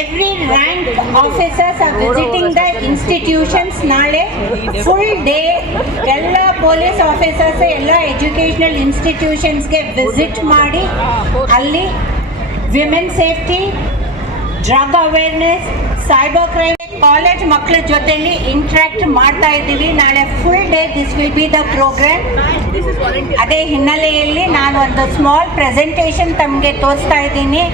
every rank officers are visiting the institutions. Nale full day ella police officers ella educational institutions ge visit ಮಾಡಿ ಅಲ್ಲಿ women safety, drug awareness, cyber crime, college ಮಕ್ಕಳ ಜೊತೆಲಿ interact ಮಾಡ್ತಾ ಇದ್ದೀವಿ. ನಾಳೆ full day this will be the programme. ಅದೇ ಹಿನ್ನೆಲೆಯಲ್ಲಿ ನಾನು ಒಂದು ಸ್ಮಾಲ್ ಪ್ರೆಸೆಂಟೇಷನ್ ತಮಗೆ ತೋರಿಸ್ತಾ ಇದ್ದೀನಿ.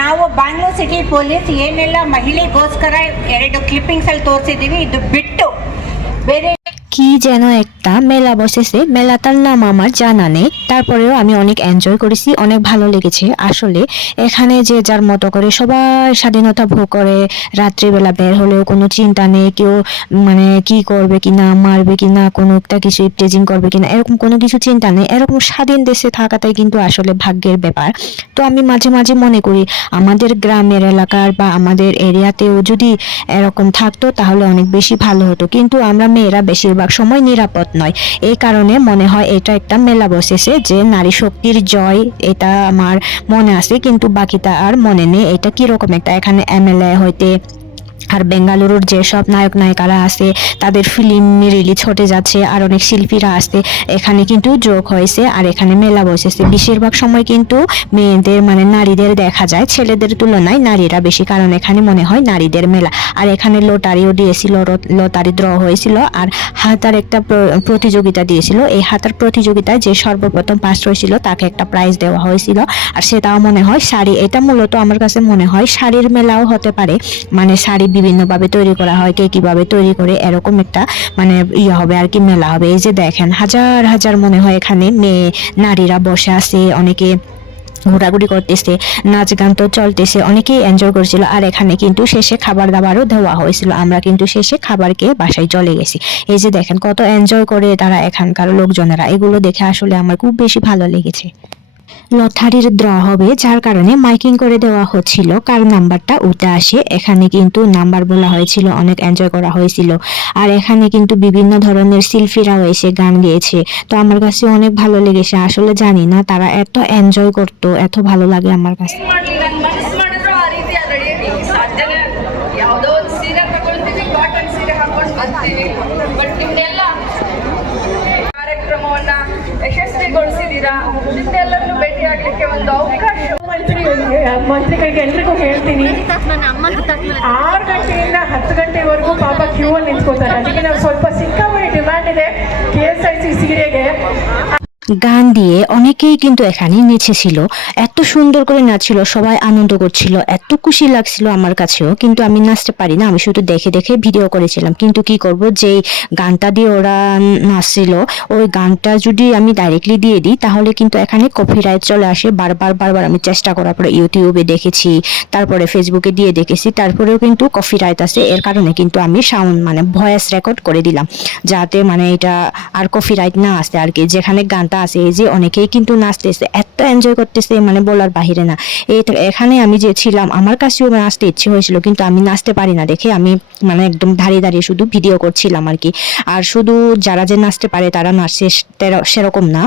ನಾವು ಬ್ಯಾಂಗ್ಳೂರ್ ಸಿಟಿ ಪೊಲೀಸ್ ಏನೆಲ್ಲ ಮಹಿಳೆಗೋಸ್ಕರ 2 ಕ್ಲಿಪ್ಪಿಂಗ್ಸಲ್ಲಿ ತೋರಿಸಿದ್ದೀವಿ. ಇದು ಬಿಟ್ಟು ಬೇರೆ কি যেন একটা মেলা বসেছে, মেলাটার নাম আমার জানা নেই, তারপরেও আমি অনেক এনজয় করেছি, অনেক ভালো লেগেছে। আসলে এখানে যে যার মতো করে সবাই স্বাধীনতা ভোগ করে, রাত্রিবেলা বের হলেও কোনো চিন্তা নেই, কেউ মানে কি করবে কিনা, মারবে কিনা, কোনো একটা কিছু প্রেজিং করবে কিনা, এরকম কোনো কিছু চিন্তা নেই। এরকম স্বাধীন দেশে থাকাটাই কিন্তু আসলে ভাগ্যের ব্যাপার। তো আমি মাঝে মাঝে মনে করি আমাদের গ্রামের এলাকার বা আমাদের এরিয়াতেও যদি এরকম থাকতো তাহলে অনেক বেশি ভালো হতো, কিন্তু আমরা মেয়েরা বেশিরভাগ সময় নিরাপদ নয়। এই কারণে মনে হয় এটা একটা মেলা বসেছে যে নারী শক্তির জয়, এটা আমার মনে আছে, কিন্তু বাকিটা আর মনে নেই। এটা কিরকম একটা, এখানে এমএলএ হইতে আর বেঙ্গালুরুর যেসব নায়ক নায়িকারা আছে তাদের ফিল্ম রিলিজ হতে যাচ্ছে, আর অনেক শিল্পীরা আসছে, এখানে কিন্তু যোগ হয়েছে আর এখানে মেলা বসেছে। বেশিরভাগ সময় কিন্তু মেয়েদের মানে নারীদের দেখা যায়, ছেলেদের তুলনায় নারীরা বেশি, কারণ এখানে মনে হয় নারীদের মেলা। আর এখানে লটারিও দিয়েছিল, লটারি ড্র হয়েছিল, আর হাতার একটা প্রতিযোগিতা দিয়েছিল। এই হাতার প্রতিযোগিতায় যে সর্বপ্রথম ফার্স্ট হয়েছিল তাকে একটা প্রাইজ দেওয়া হয়েছিল, আর সেটাও মনে হয় শাড়ি। এটা মূলত আমার কাছে মনে হয় শাড়ির মেলাও হতে পারে, মানে শাড়ি বিভিন্নভাবে তৈরি করা হয়, কে কিভাবে তৈরি করে এরকম একটা মানে হবে আর কি, মেলা হবে। এই যে দেখেন হাজার হাজার মনে হয় এখানে মেয়ে নারীরা বসে আছে, অনেকে ঘোরাঘুরি করতেছে, নাচ গান তো চলতেছে, অনেকেই এনজয় করছিল। আর এখানে কিন্তু শেষে খাবার দাবারও দেওয়া হয়েছিল, আমরা কিন্তু শেষে খাবার খেয়ে বাসায় চলে গেছি। এই যে দেখেন কত এনজয় করে তারা এখানকার লোকজনেরা, এগুলো দেখে আসলে আমার খুব বেশি ভালো লেগেছে। লটারির ড্র হবে যার কারণে মাইকিং করে দেওয়া হচ্ছিল কার নাম্বারটা উঠে আসে, এখানে কিন্তু নাম্বার বলা হয়েছিল, অনেক এনজয় করা হয়েছিল। আর এখানে কিন্তু বিভিন্ন ধরনের শিল্পীরাও এসে গান গেয়েছে, তো আমার কাছে অনেক ভালো লেগেছে। আসলে জানি না তারা এত এনজয় করতো, এত ভালো লাগে আমার কাছে। ಯಶಸ್ವಿಗೊಳಿಸಿದ್ದೀರಾ, ನಿಮ್ಮೆಲ್ಲರನ್ನು ಭೇಟಿಯಾಗಲಿಕ್ಕೆ ಒಂದು ಅವಕಾಶ ಮಂತ್ರಿಗಳಿಗೆ ಎಲ್ರಿಗೂ ಹೇಳ್ತೀನಿ, 6 ಗಂಟೆಯಿಂದ 10 ಗಂಟೆವರೆಗೂ ಪಾಪ ಕ್ಯೂ ಅಲ್ಲಿ ನಿಂತ್ಕೋತಾರೆ। ಅದಕ್ಕೆ ನಾವು ಸ್ವಲ್ಪ ಸಿಕ್ಕಾಪಟ್ಟೆ ಡಿಮ್ಯಾಂಡ್ ಇದೆ KSIC ಸೀರೆಗೆ। গান দিয়ে অনেকেই কিন্তু এখানে নেচেছিল, এত সুন্দর করে নাচছিল, সবাই আনন্দ করছিল, এত খুশি লাগছিল আমার কাছেও। কিন্তু আমি নাচতে পারি না, আমি শুধু দেখে দেখে ভিডিও করেছিলাম। কিন্তু কি করব, যেই গানটা দিয়ে ওরা নাচছিল ওই গানটা যদি আমি ডাইরেক্টলি দিয়ে দিই তাহলে কিন্তু এখানে কপিরাইট চলে আসে। বারবার আমি চেষ্টা করার পরে ইউটিউবে দেখেছি, তারপরে ফেসবুকে দিয়ে দেখেছি, তারপরেও কিন্তু কপিরাইট আছে। এর কারণে কিন্তু আমি সাউন্ড মানে ভয়েস রেকর্ড করে দিলাম, যাতে মানে এটা আর কপিরাইট না আসে আর কি। যেখানে গান আছে, এই যে অনেকেই কিন্তু নাচতেছে, এত এনজয় করতেছে, মানে বলার বাহিরে না। এখানে আমি যে ছিলাম আমার কাছেও নাচতে ইচ্ছে হয়েছিল, কিন্তু আমি নাচতে পারি না দেখে আমি মানে একদম দাঁড়িয়ে শুধু ভিডিও করছিলাম আর কি। আর শুধু যারা যে নাচতে পারে তারা নাচছে সেরকম না,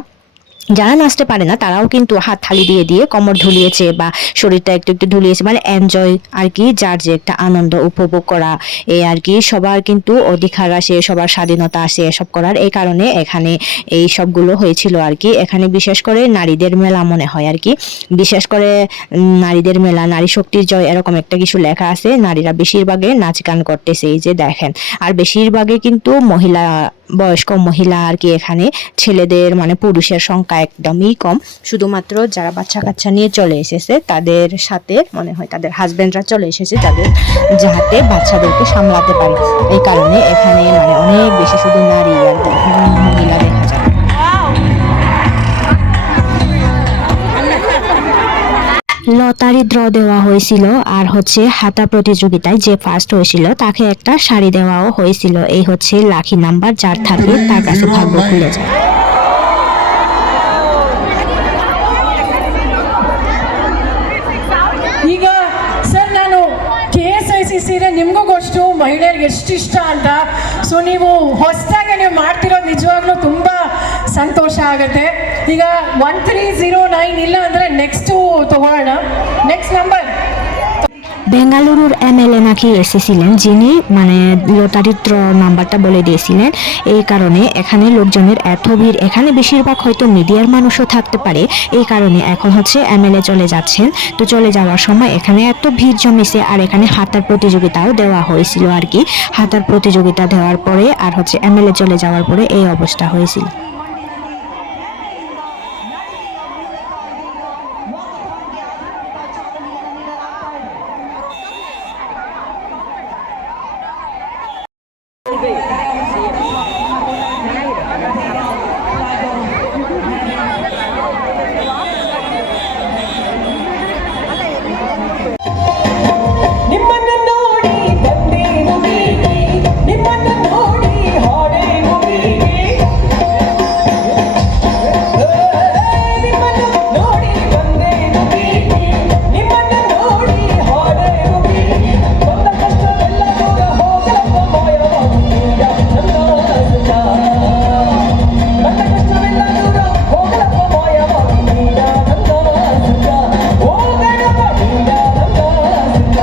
যারা নাচতে পারে না তারাও কিন্তু হাত থালি দিয়ে কোমর ঝুলিয়েছে বা শরীরটা একটু ঝুলিয়েছে, মানে এনজয় আর কি, যার যে একটা আনন্দ উপভোগ করা, এই আর কি। সবার কিন্তু অধিকার আসে, সবার স্বাধীনতা আসে এসব করার, এই কারণে এখানে এই সবগুলো হয়েছিল আর কি। এখানে বিশেষ করে নারীদের মেলা মনে হয় আর কি, বিশেষ করে নারীদের মেলা, নারী শক্তির জয় এরকম একটা কিছু লেখা আছে। নারীরা বেশিরভাগে নাচ গান করতেছে, এই যে দেখেন। আর বেশিরভাগে কিন্তু মহিলা, বয়স্ক মহিলা আর কি। এখানে ছেলেদের মানে পুরুষের সংখ্যা একদমই কম, শুধুমাত্র যারা বাচ্চা কাচ্চা নিয়ে চলে এসেছে তাদের সাথে মনে হয় তাদের হাজবেন্ডরা চলে এসেছে, তাদের যাতে বাচ্চাদেরকে সামলাতে পারে, এই কারণে এখানে মানে অনেক বেশি শুধু নারী আর মহিলা দেখা যায়। লটারি ড্র দেওয়া হয়েছিল, আর হচ্ছে হাতা প্রতিযোগিতায় যে ফার্স্ট হয়েছিল তাকে একটা শাড়ি দেওয়াও হয়েছিল। এই হচ্ছে লাকি নাম্বার, যার থাকে তার কাছে ভাগ্য খুলে যায়। ಈಗ ಸರ್ ನಾನು KSIC ಸೀರೆ ನಿಮಗೂ ಗೊತ್ತು ಮಹಿಳೆಯರಿಗೆ ಎಷ್ಟು ಇಷ್ಟ ಅಂತ. ಸೊ ನೀವು ಹೊಸದಾಗಿ ನೀವು ಮಾಡ್ತಿರೋದು ನಿಜವಾಗ್ಲೂ ತುಂಬ ಸಂತೋಷ ಆಗುತ್ತೆ. ಈಗ 1309 ಇಲ್ಲ ಅಂದರೆ ನೆಕ್ಸ್ಟು ತಗೊಳ್ಳೋಣ, ನೆಕ್ಸ್ಟ್ ನಂಬರ್ বেঙ্গালুরুর এমএলএ নাকি এসেছিলেন, যিনি মানে লটারির ড্র নাম্বারটা বলে দিয়েছিলেন। এই কারণে এখানে লোকজনের এত ভিড়, এখানে বেশিরভাগ হয়তো মিডিয়ার মানুষও থাকতে পারে। এই কারণে এখন হচ্ছে এমএলএ চলে যাচ্ছেন। তো চলে যাওয়ার সময় এখানে এত ভিড় জমেছে, আর এখানে হাঁটার প্রতিযোগিতাও দেওয়া হয়েছিল আর কি। হাঁটার প্রতিযোগিতা দেওয়ার পরে আর হচ্ছে এমএলএ চলে যাওয়ার পরে এই অবস্থা হয়েছিল। ನಿಮ್ಮನ್ನು ನೋಡಿ ಬಂದೇನು ಬೀಗಿ, ನಿಮ್ಮನ್ನು ನೋಡಿ ಹಾಡೇನು ಬೀಗಿ. ನಿಮ್ಮನ್ನು ನೋಡಿ ಬಂದೇನು ಬೀಗಿ, ನಿಮ್ಮನ್ನು ನೋಡಿ ಹಾಡೇನು ಬೀಗಿ. ಬಂದ ಕಷ್ಟವೆಲ್ಲ ದೂರ ಹೋಗಲಪ್ಪ ಮಾಯವಾಗುತ್ತೀಯ ನನ್ನ ಸುಖ. ಬಂದ ಕಷ್ಟವೆಲ್ಲ ದೂರ ಹೋಗಲಪ್ಪ ಮಾಯವಾಗುತ್ತೀಯ ನನ್ನ ಸುಖ. ಓ ಗಣಪತಿಯ ನನ್ನ ಸುಖ.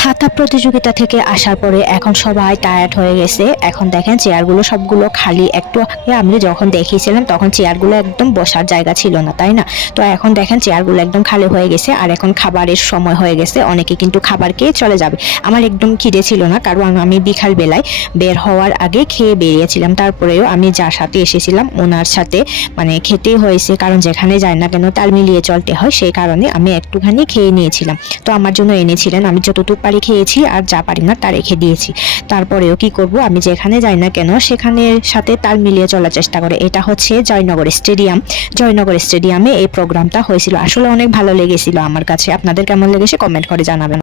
হাঁটা প্রতিযোগিতা থেকে আসার পরে এখন সবাই টায়ার্ড হয়ে গেছে। এখন দেখেন চেয়ারগুলো সবগুলো খালি। একটু আগে আমি যখন দেখিয়েছিলাম তখন চেয়ারগুলো একদম বসার জায়গা ছিল না, তাই না? তো এখন দেখেন চেয়ারগুলো একদম খালি হয়ে গেছে, আর এখন খাবারের সময় হয়ে গেছে। অনেকে কিন্তু খাবার খেয়ে চলে যাবে। আমার একদম খিদে ছিল না, কারণ আমি বিকাল বেলায় বের হওয়ার আগে খেয়ে বেরিয়েছিলাম। তারপরেও আমি যার সাথে এসেছিলাম ওনার সাথে মানে খেতেই হয়েছে, কারণ যেখানে যায় না কেন তাল মিলিয়ে চলতে হয়। সেই কারণে আমি একটুখানি খেয়ে নিয়েছিলাম। তো আমার জন্য এনেছিলেন, আমি যতটুকু পারি খেয়েছি, আর যা পারি না তা রেখে দিয়েছি। তারপরেও কি করব, আমি যেখানে যাই না কেন সেখানের সাথে তাল মিলিয়ে চলার চেষ্টা করে। এটা হচ্ছে জয়নগর স্টেডিয়াম। জয়নগর স্টেডিয়ামে এই প্রোগ্রামটা হয়েছিল। আসলে অনেক ভালো লেগেছিল আমার কাছে। আপনাদের কেমন লেগেছে কমেন্ট করে জানাবেন।